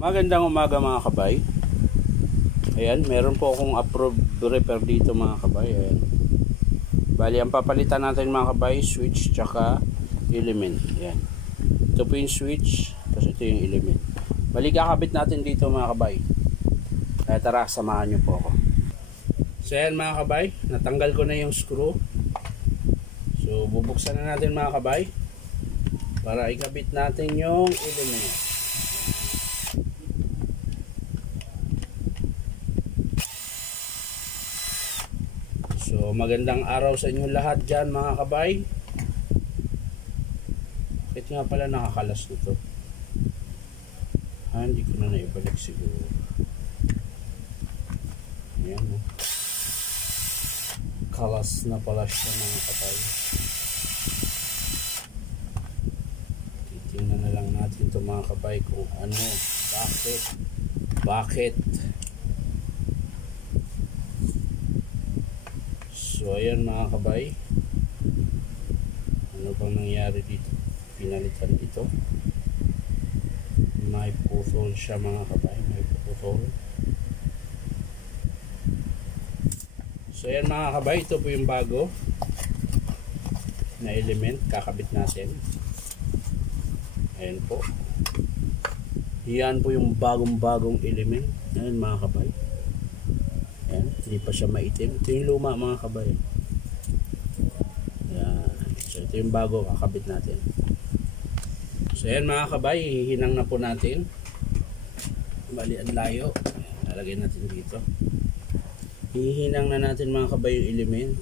Magandang umaga mga kabay. Ayan, meron po akong approved repair dito mga kabay. Ayan. Bali, ang papalitan natin mga kabay, switch tsaka element. Ayan. Ito po yung switch, tapos ito yung element. Bali, kakabit natin dito mga kabay. Kaya tara, samahan nyo po ako. So ayan mga kabay, natanggal ko na yung screw. So bubuksan na natin mga kabay para ikabit natin yung element. So magandang araw sa inyo lahat dyan mga kabay. Ito nga pala nakakalas nito. Hindi ko na naibalik siguro. Ayan. Kalas na pala siya mga kabay. Titingnan na lang natin ito mga kabay kung ano, bakit. So ayan mga kabay, ano bang nangyari dito? Pinalitan ito, may putol siya mga kabay, may putol. So ayan mga kabay, ito po yung bago na element, kakabit natin. Ayan po, yan po yung bagong element. Ayan mga kabay. Ayan, hindi pa siya maitim. Ito yung luma mga kabay. Ayan. So ito yung bago kakabit natin. So ayan mga kabay, hihinang na po natin. Bali ang layo. Lalagay natin dito. Hihinang na natin mga kabay yung element.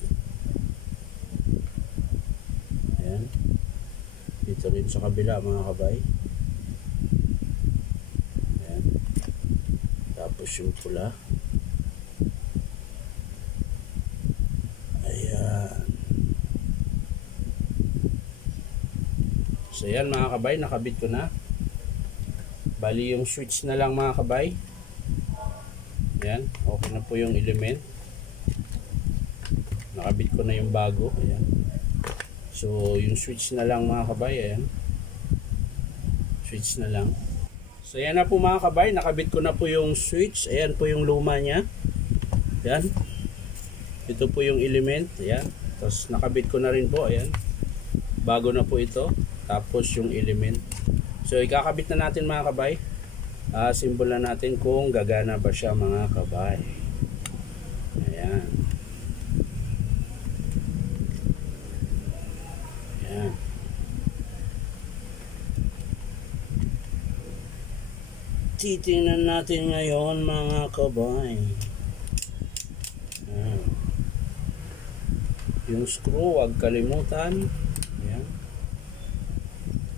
Ayan. Dito rin sa kabila mga kabay. Ayan. Tapos yung pula. So yan mga kabay, nakabit ko na. Bali yung switch na lang mga kabay. Ayan, okay na po yung element. Nakabit ko na yung bago. Ayan. So yung switch na lang mga kabay. Ayan. Switch na lang. So yan na po mga kabay, nakabit ko na po yung switch. Ayan po yung luma nya. Ayan. Ito po yung element. Ayan. Tapos nakabit ko na rin po. Ayan. Bago na po ito. Tapos yung element. So ikakabit na natin mga kabay. Simbolan natin kung gagana ba siya mga kabay. Ayan. Ayan. Titingnan natin ngayon mga kabay. Ayan. Yung screw, huwag kalimutan.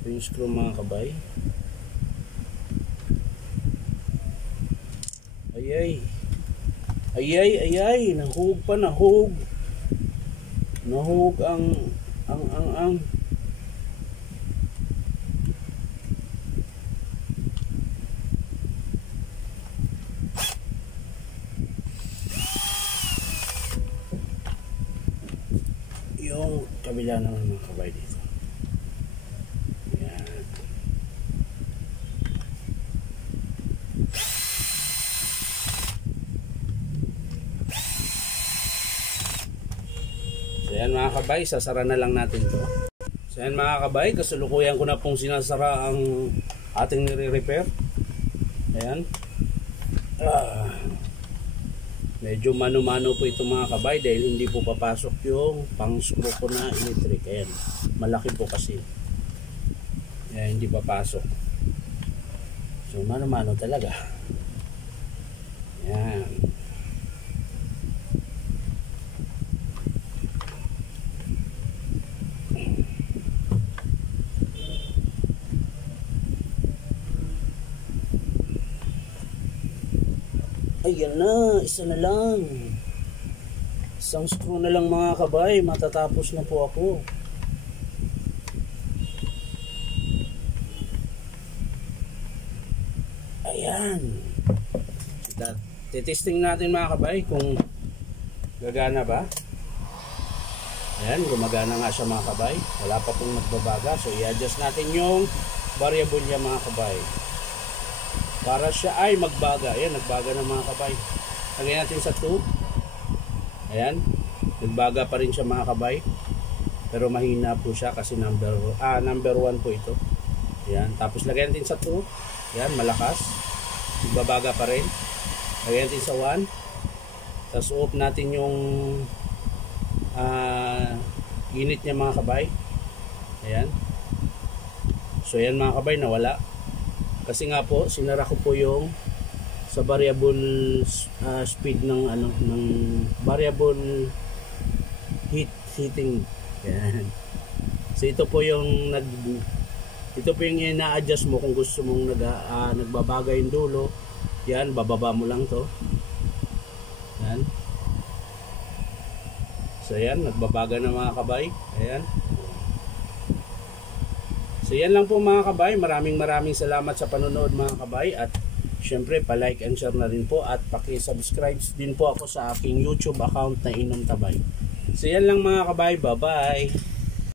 Yung screw mga kabay. Ayay, nahug pa, nahug ang yung kabila naman mga kabay dito. So yan mga kabay, sasara na lang natin to. So yan mga kabay, kasulukuyan ko na pong sinasara ang ating nire-repair. Ayan. Medyo mano-mano po ito mga kabay dahil hindi po papasok yung pang-screw ko na electric. Ayan, malaki po kasi. Ayan, hindi papasok. So mano-mano talaga. Ayan. Ayan na, isa na lang. Isang screw na lang mga kabay, matatapos na po ako. Ayan. Titesting natin mga kabay kung gagana ba. Ayan, gumagana nga siya mga kabay. Wala pa pong nagbabaga. So i-adjust natin yung variable niya mga kabay. para siya ay magbaga. Ayan, nagbaga ng mga kabay. Lagyan natin sa 2. Ayan, nagbaga pa rin siya mga kabay. Pero mahina po siya kasi number 1 po ito. Ayan, tapos lagyan natin sa 2. Ayan, malakas. Nagbabaga pa rin. Lagyan natin sa 1. Tapos off natin yung init niya mga kabay. Ayan. So ayan mga kabay, nawala. Kasi nga po, sinara ko po yung sa variable speed ng ng variable heating. Ayan. So ito po yung ina-adjust mo kung gusto mong nagbabaga yung dulo. Yan, bababa mo lang to. Yan. So yan, nagbabaga na mga kabay. Ayan. So yan lang po mga kabay. Maraming salamat sa panonood mga kabay. At syempre pa-like and share na rin po. At paki-subscribe din po ako sa aking YouTube account na Inom Tabay. So yan lang mga kabay. Bye bye.